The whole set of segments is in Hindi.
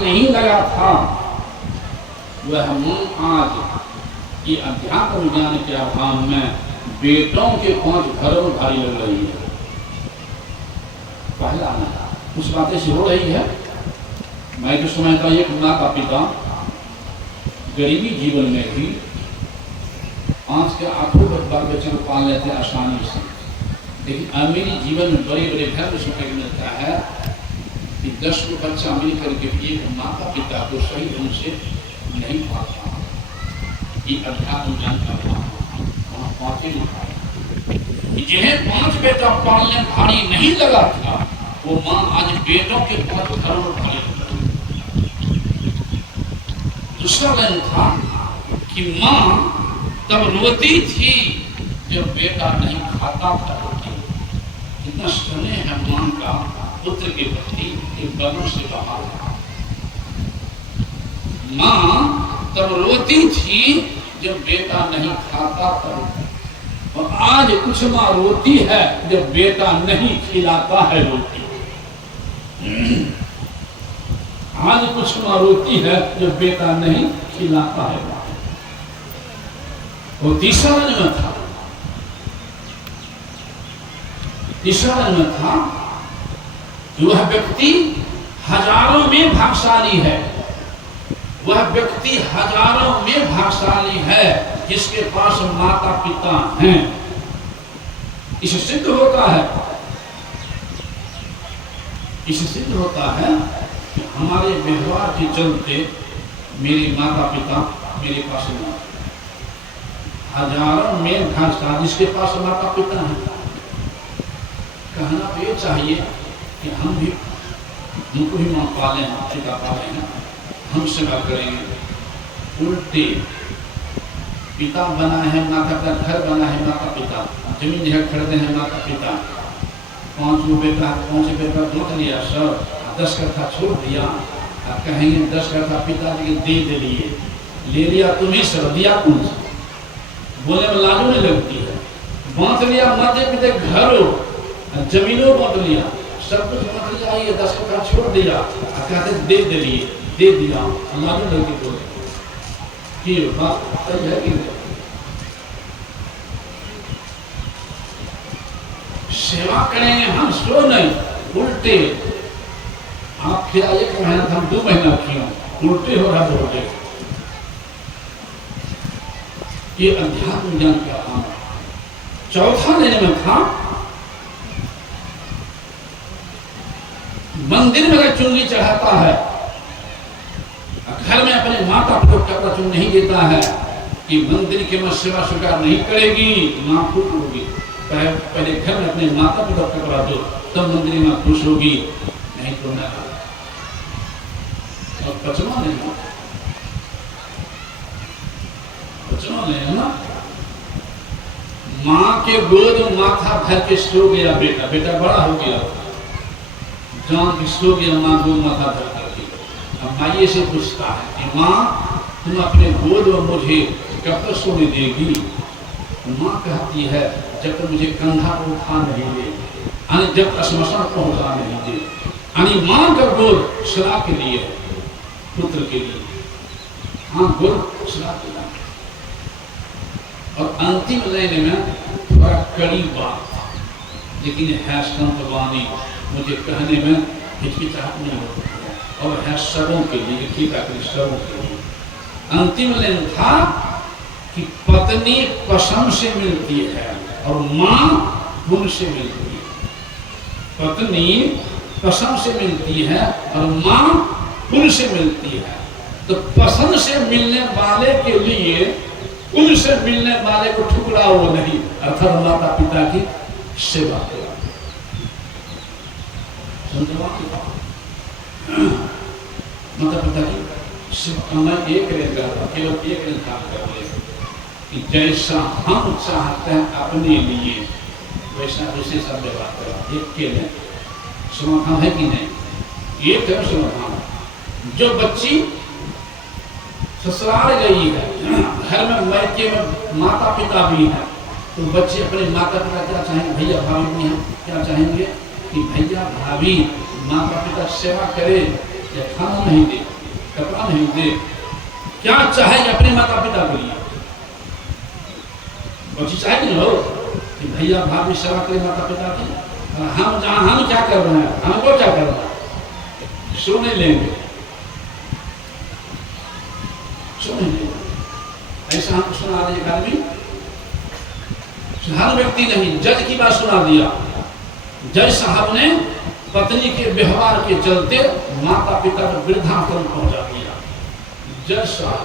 नहीं लगा था, वह मां आज ये अध्यात्म ज्ञान के अभाव में बेटों के 5 घरों में भारी लग रही है। पहला कुछ बातें से हो रही है। मैं तो समझता हूं एक माता पिता गरीबी जीवन में भी 5 के 8 बाल बच्चों को पाल लेते हैं आसानी से, लेकिन अमीरी जीवन में बड़े बड़े घर में सुनने मिलता है कि 10 को बच्चा मिल करके भी एक माता पिता को सही ढंग से नहीं पाता। ये अध्यात्म ज्ञान का वहाँ पाते नहीं पाए। जिन्हें 5 बेटा पालने भारी नहीं लगा था, वो माँ आज बेटों के 5 घरों में भारी लगा। दूसरा लाइन था कि माँ तब रोती थी जब बेटा नहीं खाता था रोटी। इतना स्नेह है माँ का पुत्र के प्रति एक बलों से बाहर था। माँ तब रोती थी जब बेटा नहीं खाता था, और आज कुछ माँ रोती है जब बेटा नहीं खिलाता है रोटी। आज कुछ माँ रोती है जब बेटा नहीं खिलाता है। वो तीसरा जन्म था। तीसरा जन्म था वह व्यक्ति हजारों में भाग्यशाली है। वह व्यक्ति हजारों में भाग्यशाली है जिसके पास माता पिता हैं। इसे सिद्ध होता है, इसे सिद्ध होता है कि हमारे व्यवहार के चलते मेरे माता पिता मेरे पास नहीं। हजारों में भाग्यशाली जिसके पास माता पिता हैं। कहना तो ये चाहिए कि हम भी उनको भी मां पाले हैं, पिता पाले हैं, हम सेवा करेंगे। उल्टे पिता बना है माता पिता, घर बना है माता पिता, जमीन जगह खरीदे हैं माता पिता, 5 बेटा 5 बेटा जोत लिया सर, 10 कट्ठा छोड़ दिया, कहेंगे 10 कट्ठा पिताजी के दे लिए, ले लिया तुम्हें सर, दिया कौन सा? बोले में लाजो नहीं लगती है। बांट लिया माते पिता घरों, जमीनों बांट लिया, सब कुछ बांट लिया, ये 10 कट्ठा छोड़ दिया, कहते दे लिए, दे दिया, लाजो लगती बोले कि बात सही है कि नहीं? सेवा करेंगे हम, सो नहीं, उल्टे आप खिला 1 महीना, हम 2 महीना खिलाओ, उल्टे हो रहा बोलते। ये अध्यात्म ज्ञान का काम। चौथा दिन में था मंदिर में अगर चुनरी चढ़ाता है, घर में अपने माता पिता को कपड़ा चुन नहीं देता है कि मंदिर के में सेवा स्वीकार नहीं करेगी, मां खुश होगी। पहले घर में अपने माता पिता को कपड़ा दो, तब मंदिर में खुश होगी, नहीं तो ना। और पचमा नहीं, पचमा नहीं है ना। मां के गोद में माथा भर के सो गया बेटा, बेटा बड़ा हो गया, जान की सो गया, मां गोद माथा भर करके। अब माइए से पूछता है कि मां तुम अपने गोद में मुझे कब तक सोने देगी? मां कहती है जब तक मुझे कंधा को उठा नहीं दे, जब तक श्मशान पहुंचा नहीं दे। मां का गोद सदा के लिए, पुत्र के लिए, हाँ गोद सदा के लिए। और अंतिम लाइन में थोड़ा कड़ी बात, लेकिन है संत वाणी, मुझे कहने में हिचकिचाहट नहीं होती है, और है सबों के लिए, सबों के लिए। अंतिम लाइन था कि पत्नी कसम से मिलती है और मां गुण से मिलती है। पत्नी कसम से मिलती है और मां गुण से मिलती है। तो पसंद से मिलने वाले के लिए गुण से मिलने वाले को ठुकराओ नहीं, अर्थात माता पिता की सेवा करो। माता पिता की सेवा एक रहेगा, केवल एक काम कर ले कि जैसा हम चाहते हैं अपने लिए वैसा दूसरे सब व्यवहार करो। एक के लिए समाधान है कि नहीं? एक है समाधान। जो बच्ची ससुराल गई है, घर में मायके में माता पिता भी है, तो बच्चे अपने माता पिता क्या चाहेंगे? भैया भाभी भी हैं, क्या चाहेंगे कि भैया भाभी माता पिता सेवा करे या खाना नहीं दे। कपड़ा नहीं दे, क्या चाहे अपने माता पिता के लिए। बच्ची चाहे हो कि भैया भाभी सेवा करें माता पिता की, हम जहाँ हम क्या कर रहे हैं, हमको क्या कर रहा है, सो नहीं लेंगे, सो नहीं लेंगे। ऐसा हमको सुना रही एक आदमी, हर व्यक्ति नहीं, जज की बात सुना दिया। जज साहब ने पत्नी के व्यवहार के चलते माता पिता को वृद्धाश्रम पहुंचा दिया। जज साहब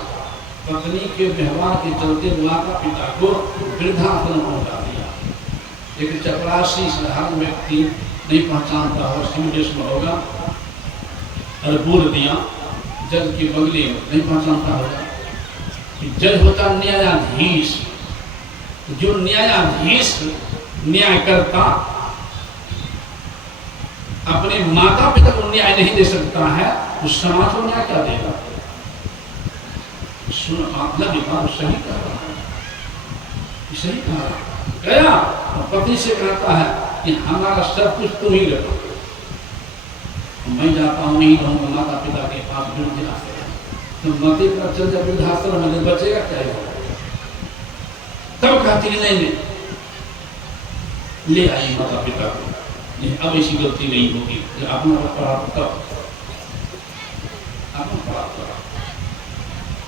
पत्नी के व्यवहार के चलते माता पिता को वृद्धाश्रम पहुंचा दिया। एक चपरासी साधारण व्यक्ति नहीं पहचानता हो, सिविल में होगा और बोल दिया जज के बगले में, नहीं पहचानता होगा कि जज होता न्यायाधीश। जो न्यायाधीश न्याय करता अपने माता पिता को न्याय नहीं दे सकता है, तो समाज को न्याय क्या देगा। मतलब बात सही कह रहा है, सही कह रहा है। गया पति से कहता है कि हमारा सब कुछ तुम ही रखो, मैं जाता हूँ नहीं रहूंगा माता पिता के पास वृद्धाश्रम, तो मते पर चल जाए वृद्धाश्रम में, बचेगा क्या है। तब कहती है नहीं ले आई माता पिता को, अब ऐसी गलती नहीं होगी, अपना पढ़ा तब अपना पढ़ा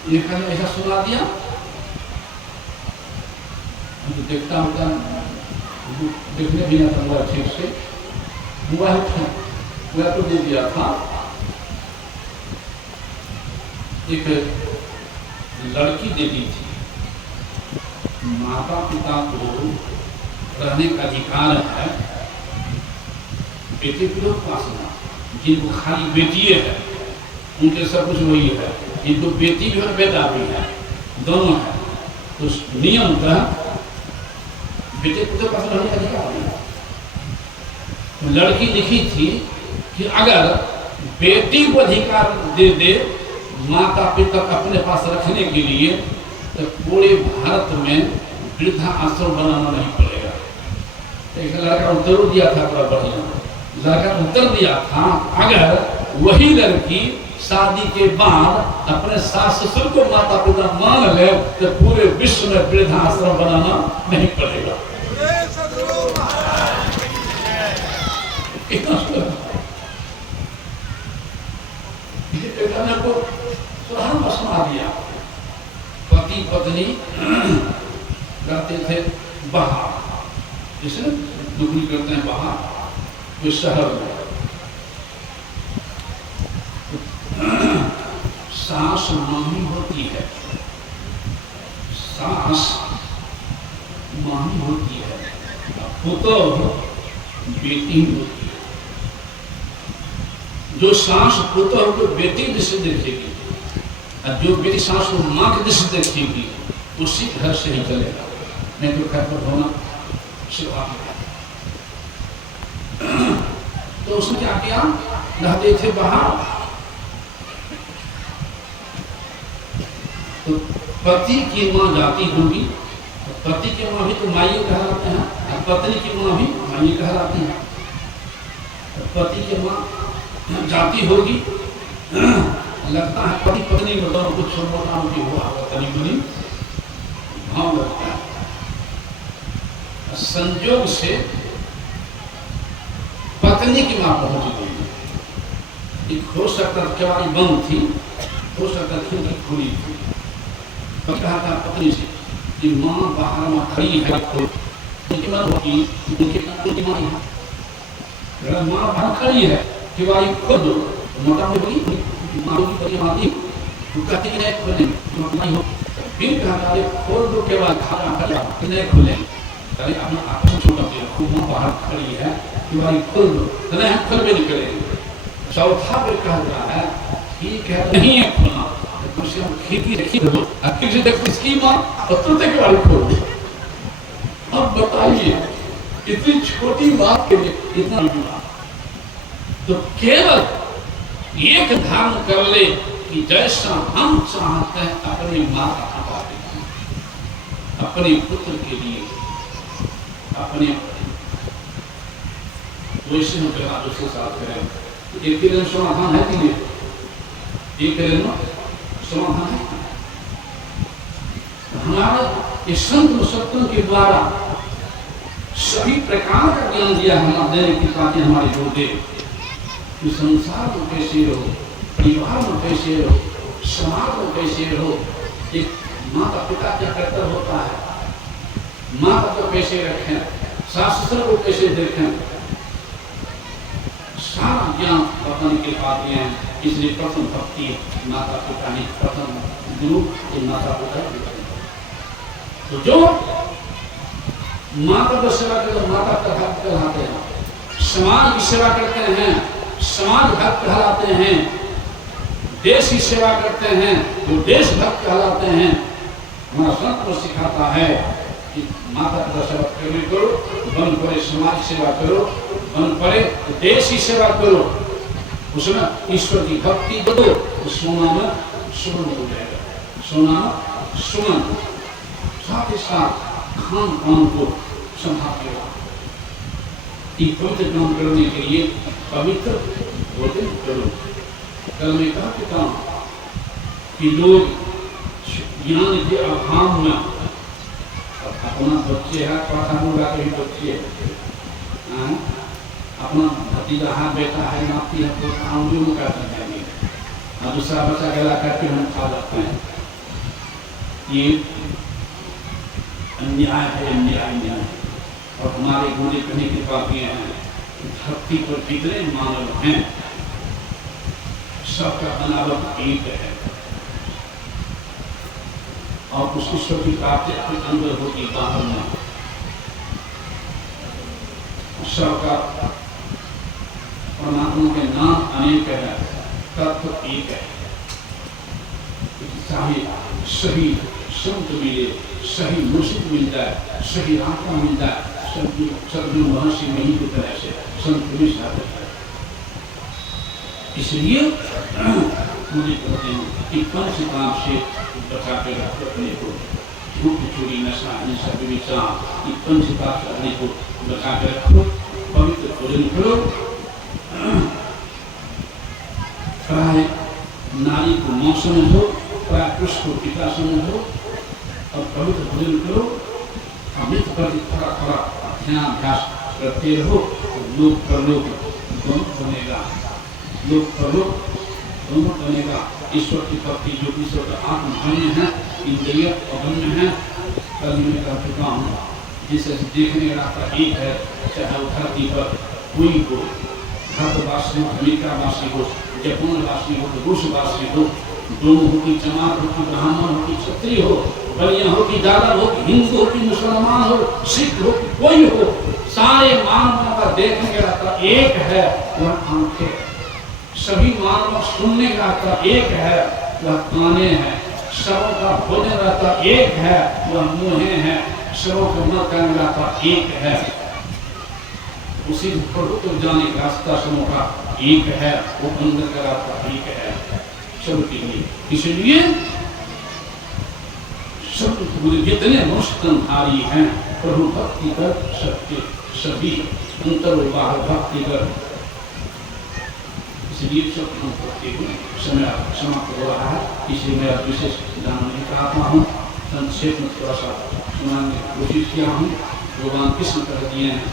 ये कहने ऐसा सुना दिया। तो देखता होता देखने भी आता हुआ ठीक से मोबाइल तो दे दिया था। एक लड़की दे दी थी, माता पिता को रहने का अधिकार है, बेटे को उपासना, जिनको खाली बेटी है उनके सब कुछ वही है, जिनको बेटी भी और बेटा भी है, दोनों है, तो नियम का बेटे को तो पास रहने का अधिकार नहीं। तो लड़की लिखी थी कि अगर बेटी को अधिकार दे दे माता पिता अपने पास रखने के लिए, तो पूरे भारत में वृद्धा आश्रम बनाना नहीं पड़ेगा। एक लड़का उत्तर दिया था, बड़ा बढ़िया लड़का उत्तर दिया था, अगर वही लड़की शादी के बाद अपने सास ससुर को माता पिता मान ले, तो पूरे विश्व में वृद्धाश्रम बनाना नहीं पड़ेगा। को सुना दिया। पति पत्नी करते थे बाहर, जैसे नौकरी करते हैं बाहर, वे शहर में, सास मामी होती है, सास मामी होती है, पुतौह बेटी होती है। जो सास पुतौह को बेटी दृष्टि देखेगी और जो बेटी सास को माँ की दृष्टि देखेगी, उसी घर से ही चलेगा, नहीं तो घर पर होना स्वाभाविक है। तो उसने क्या किया, रहते थे बाहर, तो पति की माँ जाती होगी, तो पति की माँ भी तो माई कहलाते हैं, और पत्नी की माँ भी माई कहलाती है। तो पति की माँ जाती होगी, लगता है पति पत्नी में दोनों कुछ छोटा मोटी हुआ तनी बुनी भाव लगता है। संयोग से पत्नी की माँ पहुंच गई, हो सकता केवाड़ी बंद थी, हो सकता खिड़की खुली थी। तो कहा था पत्नी से कि माँ बाहर में खड़ी है, उनकी माँ होगी, उनकी माँ यहाँ माँ बाहर खड़ी है, केवाड़ी खोल दो, मोटा मोटी माँ की पत्नी माती कहती कि नहीं खोलेंगे, फिर कहा खोल दो केवाड़ी, खाना नहीं खोलेंगे, अरे अपना आंखों छोटा खूब माँ बाहर खड़ी है, केवाड़ी खोल दो, तो नहीं हम खोल भी नहीं करेंगे। चौथा पे कह रहा है ठीक है नहीं है खोलना, खिड़की देखी दो, खिड़की देख इसकी माँ और तुरंत के बारे खोल दो। अब बताइए इतनी छोटी बात के लिए इतना जुड़ा, तो केवल एक धारण कर ले कि जैसा हम चाहते हैं अपने माता पिता के लिए, अपने पुत्र के लिए, अपने वैसे हम करें, उसके साथ करें। एक दिन समाधान है कि ये करें समाधान है। हमारे इस संत सत्यों के द्वारा सभी प्रकार का ज्ञान दिया हमारे देने की ताकि हमारे गुरुदेव कि संसार में कैसे रहो, परिवार में कैसे रहो, समाज में कैसे रहो। एक माता पिता क्या कर्तव्य होता है, माँ को कैसे रखें, सास ससुर को कैसे देखें, सारा ज्ञान बताने के पाते हैं। इसलिए प्रथम भक्ति माता पिता ने, प्रथम गुरु ये माता पिता। तो जो माता की सेवा करते माता का भक्त कहलाते हैं, समाज की सेवा करते हैं समाज भक्त कहलाते हैं, देश की सेवा करते हैं वो देश भक्त कहलाते हैं। हमारा संत को सिखाता है कि माता पिता सेवा करो, बन पड़े समाज सेवा करो, बन पड़े देश की सेवा करो, उसमें ईश्वर की भक्ति करो, तो सोना में सुमन हो जाएगा, सोना में सुमन। साथ ही साथ खान पान को संभालेगा। पवित्र काम करने के लिए पवित्र भोजन करो। कल मैं कहा था कि लोग ज्ञान के अभाव में अपना बच्चे है पाठा मुड़ा के ही बच्चे है, अपना भतीजा है, बेटा है, नाती है, तो आंगली में काटना चाहिए और दूसरा बच्चा गला करके हम खा जाते हैं। ये अन्याय है, अन्याय न्याय। और हमारे गुरु कहने की बात यह है, धरती पर जितने मानव हैं सबका बनावट एक है और उस ईश्वर की प्राप्ति अपने अंदर होगी, बाहर में सबका। परमात्मा के नाम अनेक है, तत्व एक है। सही संत मिले, सही मुर्शिद मिल जाए, सही रास्ता मिल जाए, सदगुरु महर्षि नहीं की तरह से संत में साथ है। इसलिए मुझे कहते हैं कि पंचकाम से बचा के रखो अपने को, झूठ चोरी नशा हिंसा विचार, पंचकाम से अपने को बचा के रखो, पवित्र भोजन करो। प्राय नारी को मां समझो, प्राय पुरुष को पिता समझो और पवित्र भोजन करो। अमृत पर थोड़ा थोड़ा ध्यान अभ्यास करते रहो तो लोक परलोक दोनों बनेगा, लोक परलोक दोनों बनेगा। ईश्वर की भक्ति जो ईश्वर का आत्मधन्य है, इंद्रिय अगम्य है। कल मैं कह चुका हूँ, जिसे देखने का रास्ता एक है, चाहे वो धरती पर कोई हो, भारतवासी हो, अमेरिकावासी हो, जापानवासी हो, रूसवासी हो, दोनों हो कि जमात हो कि ब्राह्मण हो कि क्षत्रिय हो, बलिया हो कि जादव हो कि हिंदू हो कि मुसलमान हो, सिख हो कि कोई हो, सारे मानवों का देखने का रास्ता एक है, वह आंखें। सभी मानव सुनने का रास्ता एक है, वह काने हैं। सबों का बोलने का रास्ता एक है, वह मुँहें हैं। सबों का मन करने का रास्ता एक है, उसी प्रभु तक जाने का रास्ता सबों का एक है, वो अंदर का रास्ता एक है सबके लिए। इसलिए सब जितने मुस्तनधारी हैं प्रभु भक्ति कर सबके सभी अंतर बाहर भक्ति कर। इसलिए सब भक्ति समय समाप्त हो रहा है, इसलिए मैं विशेष ध्यान नहीं कराता हूँ, संक्षेप में थोड़ा सा सुनाने की कोशिश किया हूँ। भगवान कृष्ण कह दिए हैं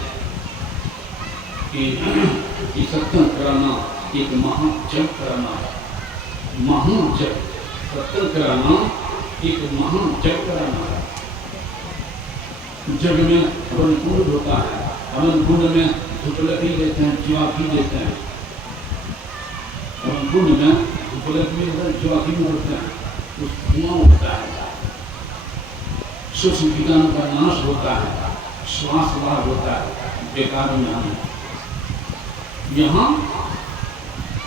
कि सत्संग कराना एक महाजग कराना है, महाजग। सत्संग कराना एक महान जग कराना है। जग में हवन कुंड होता है, हवन कुंड में धुपलक भी देते हैं, जुआ भी देते हैं। हवन कुंड में धुपलक भी होता है, जुआ भी होता है, उस धुआं उठता है, सूक्ष्म कीटाणु का नाश होता है, श्वास बाहर होता है, बेकार नहीं। यहाँ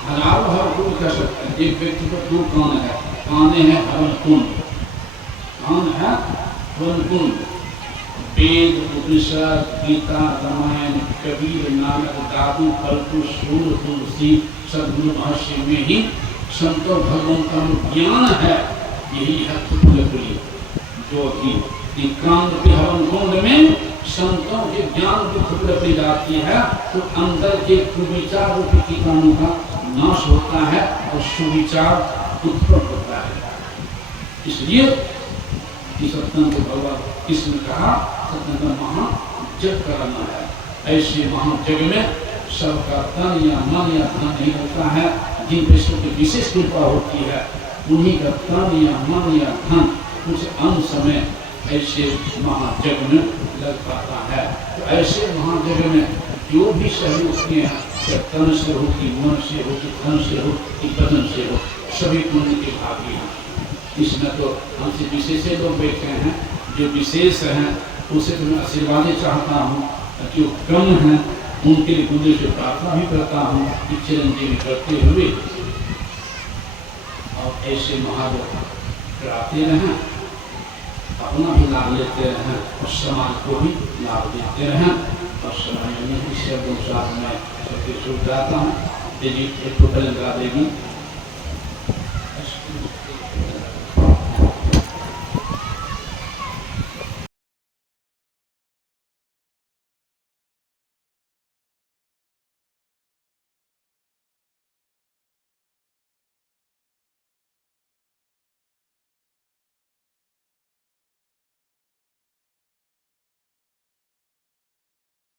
हजारों हवन कुंड कर सकते हैं। एक व्यक्ति को 2 कान है, काने हैं हवन कुंड, कान है हवन कुंड। वेद, उपनिषद, गीता, रामायण, कबीर, नानक, दादू, कल्पू, सूर्य, तुलसी, सदगुरु महर्षि में ही संतों भगवान का ज्ञान है। यही है खुली जो कि कांड के हवन कुंड में संतों के ज्ञान की खुली जाती है, तो अंदर के कुविचार रूपी कीटाणु का नाश होता है और सुविचार उत्पन्न होता है। इसलिए इस सत्संग को भगवान कृष्ण ने कहा सत्संग का महाजग कराना है। ऐसे महाजग में सबका तन या मन या धन नहीं होता है। जिन विश्व की विशेष कृपा होती है उन्हीं का तन या मन या धन कुछ अंश में ऐसे महाजग में लग पाता है। तो ऐसे महाजग में जो भी सहयोग किए हैं, चाहे तन से हो कि मन से हो कि धन से हो कि बदन से हो, सभी पुण्य के भागी हैं। इसमें तो हमसे विशेष लोग बैठे हैं, जो विशेष हैं उसे तो मैं आशीर्वाद चाहता हूँ। जो कम हैं उनके लिए गुरु से प्रार्थना भी करता हूँ कि चिरंजीवी करते हुए और ऐसे महाजग कराते रहें, अपना भी लाभ लेते रहें और समाज को भी लाभ देते रहें। और समय में शब्दों साथ में सबके सुख जाता हूँ। दीदी एक तो पहले करा देगी।